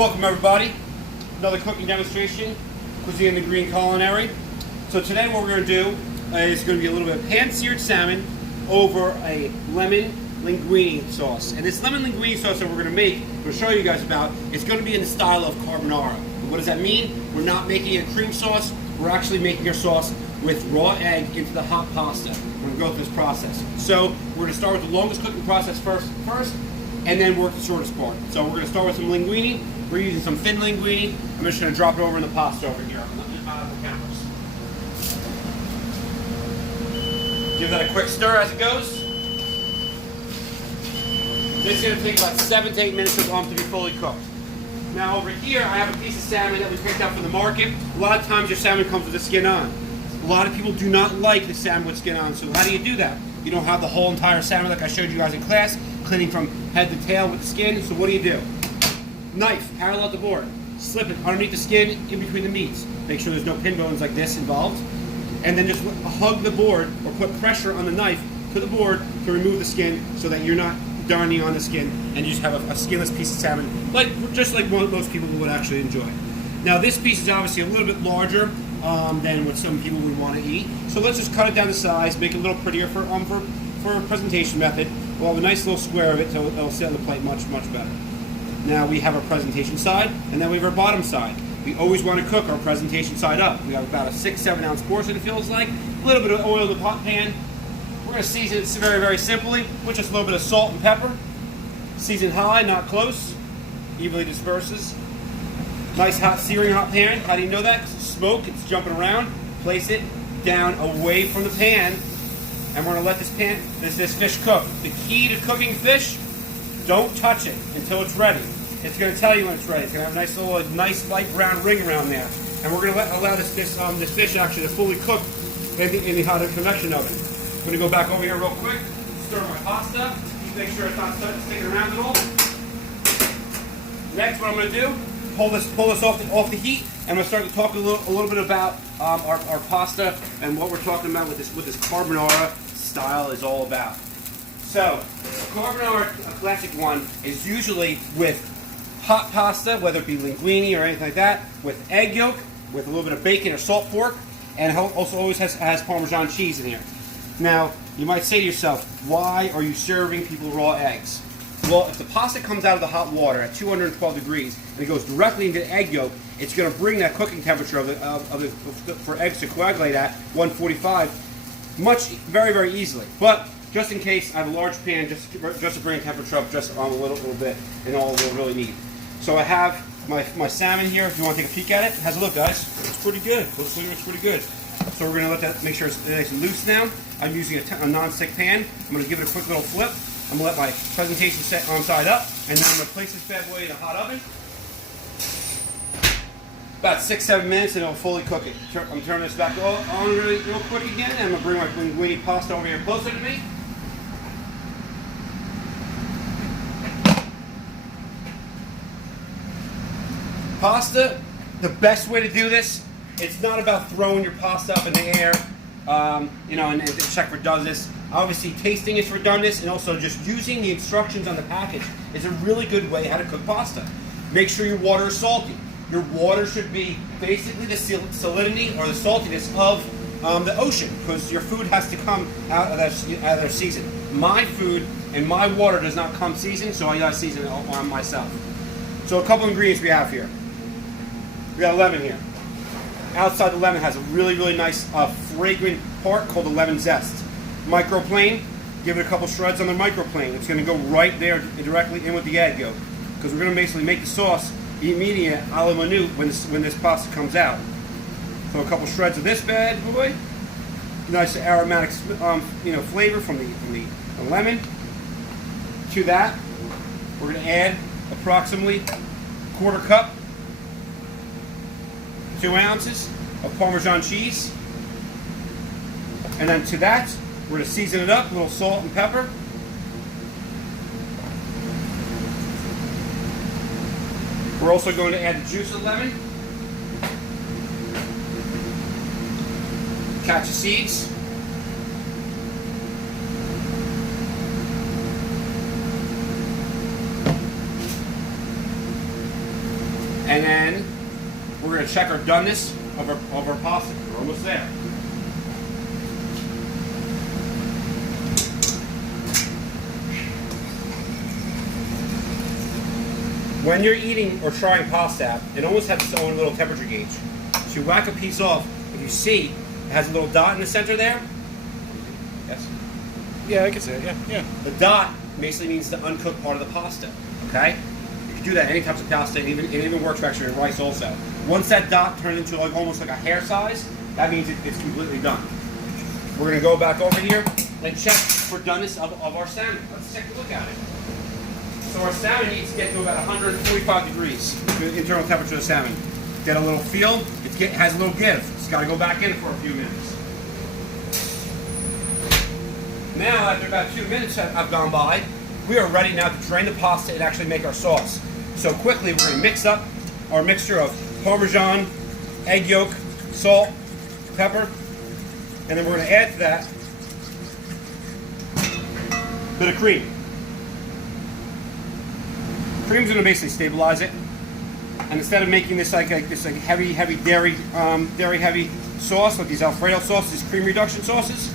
Welcome everybody, another cooking demonstration, Cuisine the Green Culinary. So today what we're going to do is going to be a little bit of pan-seared salmon over a lemon linguine sauce. And this lemon linguine sauce that we're going to make, I'm going to show you guys about, it's going to be in the style of carbonara. What does that mean? We're not making a cream sauce, we're actually making our sauce with raw egg into the hot pasta. We're going to go through this process. So we're going to start with the longest cooking process first, and then work the shortest part. So we're going to start with some linguine. We're using some thin linguine. I'm just going to drop it over in the pasta over here on the cameras. Give that a quick stir as it goes. This is going to take about 7 to 8 minutes to be fully cooked. Now over here I have a piece of salmon that we picked up from the market. A lot of times your salmon comes with the skin on. A lot of people do not like the salmon with skin on, so how do you do that? You don't have the whole entire salmon like I showed you guys in class, cleaning from head to tail with the skin, so what do? Knife, parallel to the board, slip it underneath the skin, in between the meats. Make sure there's no pin bones like this involved. And then just hug the board, or put pressure on the knife to the board to remove the skin so that you're not darning on the skin and you just have a skinless piece of salmon, just like most people would actually enjoy. Now this piece is obviously a little bit larger than what some people would want to eat. So let's just cut it down to size, make it a little prettier for a presentation method. We'll have a nice little square of it so it'll sit on the plate much better. Now we have our presentation side, and then we have our bottom side. We always want to cook our presentation side up. We have about a 6-7 ounce portion, it feels like. A little bit of oil in the pot pan. We're going to season it very simply with just a little bit of salt and pepper. Season high, not close. Evenly disperses. Nice hot searing hot pan. How do you know that? 'Cause it's smoke, it's jumping around. Place it down away from the pan, and we're going to let this fish cook. The key to cooking fish, don't touch it until it's ready. It's going to tell you when it's ready. It's going to have a nice light brown ring around there, and we're going to allow this fish actually to fully cook in the hot convection oven. I'm going to go back over here real quick, stir my pasta, make sure it's not sticking around at all. Next, what I'm going to do, pull this off the heat, and I'm going to start to talk a little bit about our pasta and what we're talking about with this carbonara style is all about. So, carbonara, a classic one, is usually with hot pasta, whether it be linguine or anything like that, with egg yolk, with a little bit of bacon or salt pork, and also always has Parmesan cheese in here. Now, you might say to yourself, why are you serving people raw eggs? Well, if the pasta comes out of the hot water at 212 degrees and it goes directly into the egg yolk, it's going to bring that cooking temperature for eggs to coagulate at 145 very easily. But just in case, I have a large pan just to bring the temperature up just a little bit, and all we'll really need. So I have my salmon here. If you want to take a peek at it, how's it look, guys? It's pretty good. Looks pretty good. So we're going to make sure it's nice and loose now. I'm using a non-stick pan. I'm going to give it a quick little flip. I'm going to let my presentation set on side up, and then I'm going to place this bad boy in a hot oven. About 6-7 minutes, and it'll fully cook it. I'm turning this back on real quick again, and I'm going to bring my linguine pasta over here closer to me. Pasta, the best way to do this, it's not about throwing your pasta up in the air, and check for doneness. Obviously, tasting is for doneness, and also just using the instructions on the package is a really good way how to cook pasta. Make sure your water is salty. Your water should be basically the salinity or the saltiness of the ocean, because your food has to come out of their season. My food and my water does not come seasoned, so I got to season it on myself. So a couple ingredients we have here. We got a lemon here. Outside the lemon has a really nice fragrant part called the lemon zest. Microplane, give it a couple shreds on the microplane. It's going to go right there directly in with the egg yolk, because we're going to basically make the sauce immediate a la minute when this pasta comes out. So a couple shreds of this bad boy. Nice aromatic flavor from the lemon. To that, we're going to add approximately 1/4 cup, 2 ounces of Parmesan cheese. And then to that, we're going to season it up, a little salt and pepper. We're also going to add the juice of the lemon, catch the seeds, And then we're going to check our doneness of our pasta. We're almost there. When you're eating or trying pasta, it almost has its own little temperature gauge. So you whack a piece off, if you see, it has a little dot in the center there. Yes? Yeah, I can see it, yeah. The dot basically means the uncooked part of the pasta, okay? You can do that any types of pasta, and it even works actually in rice also. Once that dot turns into like almost like a hair size, that means it's completely done. We're gonna go back over here and check for doneness of our salmon. Let's take a look at it. So our salmon needs to get to about 145 degrees, the internal temperature of the salmon. Get a little feel, it has a little give. It's gotta go back in for a few minutes. Now, after about 2 minutes have gone by, we are ready now to drain the pasta and actually make our sauce. So quickly, we're going to mix up our mixture of Parmesan, egg yolk, salt, pepper, and then we're going to add to that a bit of cream. Cream's going to basically stabilize it, and instead of making this like heavy dairy heavy sauce like these Alfredo sauces, these cream reduction sauces,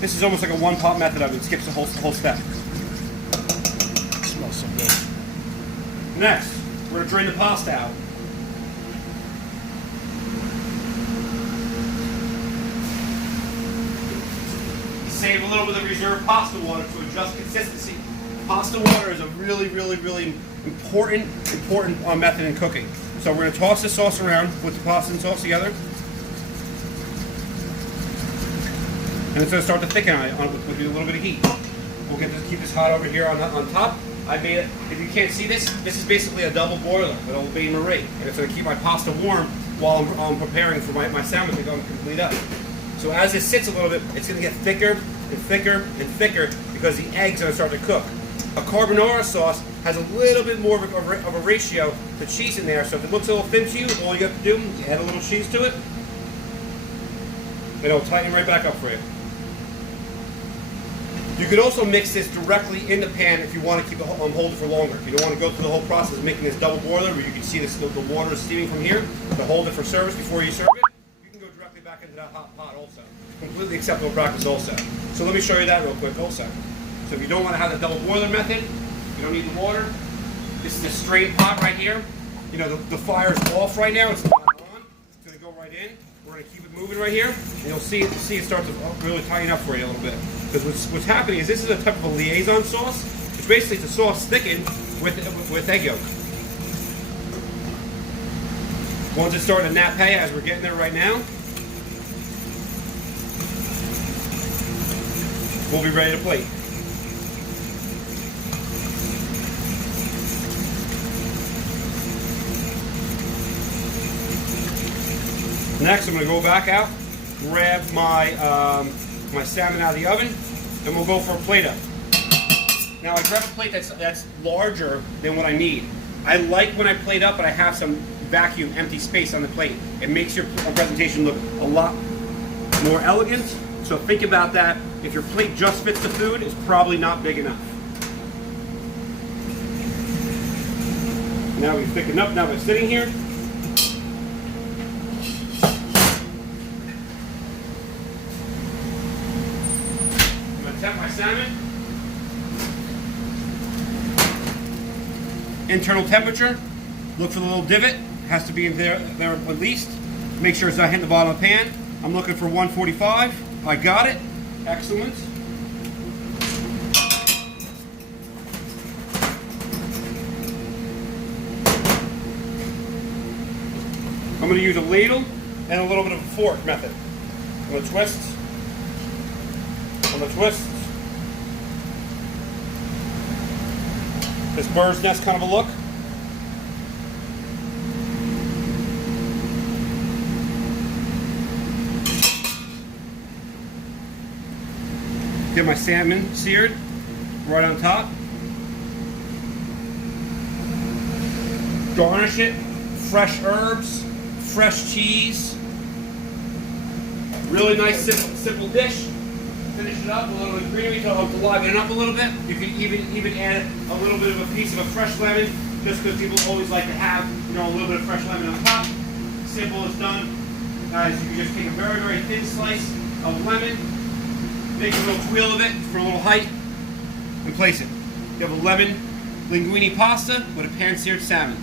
this is almost like a one-pot method of it. It skips the whole step. It smells so good. Next, we're going to drain the pasta out. Save a little bit of reserved pasta water to adjust consistency. Pasta water is a really important method in cooking. So we're going to toss the sauce around, put the pasta and sauce together, and it's going to start to thicken with a little bit of heat. We'll keep this hot over here on top. I made it. If you can't see this, this is basically a double boiler with Old Bay Marie, and it's going to keep my pasta warm while I'm preparing for my salmon to go and complete up. So as it sits a little bit, it's going to get thicker and thicker and thicker because the eggs are going to start to cook. A carbonara sauce has a little bit more of a ratio to cheese in there, so if it looks a little thin to you, all you have to do is add a little cheese to it, and it'll tighten right back up for you. You could also mix this directly in the pan if you want to keep it hold it for longer. If you don't want to go through the whole process of making this double boiler where you can see the water is steaming from here to hold it for service before you serve it, you can go directly back into that hot pot also. Completely acceptable practice also. So let me show you that real quick also. So if you don't want to have the double boiler method, you don't need the water. This is the strain pot right here. You know, the fire's off right now. It's not on. It's going to go right in. We're going to keep it moving right here. And you'll see it start to really tighten up for you a little bit. Because what's happening is this is a type of a liaison sauce. It's basically the sauce thickened with egg yolk. Once it's starting to nappe, as we're getting there right now, we'll be ready to plate. Next, I'm going to go back out, grab my my salmon out of the oven, and we'll go for a plate up. Now I grab a plate that's larger than what I need. I like when I plate up, but I have some vacuum, empty space on the plate. It makes your presentation look a lot more elegant. So think about that. If your plate just fits the food, it's probably not big enough. Now we've thickened up. Now we're sitting here. Tap my salmon. Internal temperature. Look for the little divot. Has to be in there at least. Make sure it's not hitting the bottom of the pan. I'm looking for 145. I got it. Excellent. I'm going to use a ladle and a little bit of a fork method. I'm going to twist. On the twist. This bird's nest kind of a look. Get my salmon seared right on top. Garnish it. Fresh herbs, fresh cheese. Really nice, simple dish. Finish it up with a little bit of gravy to liven it up a little bit. You can even add a little bit of a piece of a fresh lemon just because people always like to have, you know, a little bit of fresh lemon on top. Simple as done. Guys, you can just take a very, very thin slice of lemon, make a little twirl of it for a little height, and place it. You have a lemon linguine pasta with a pan-seared salmon.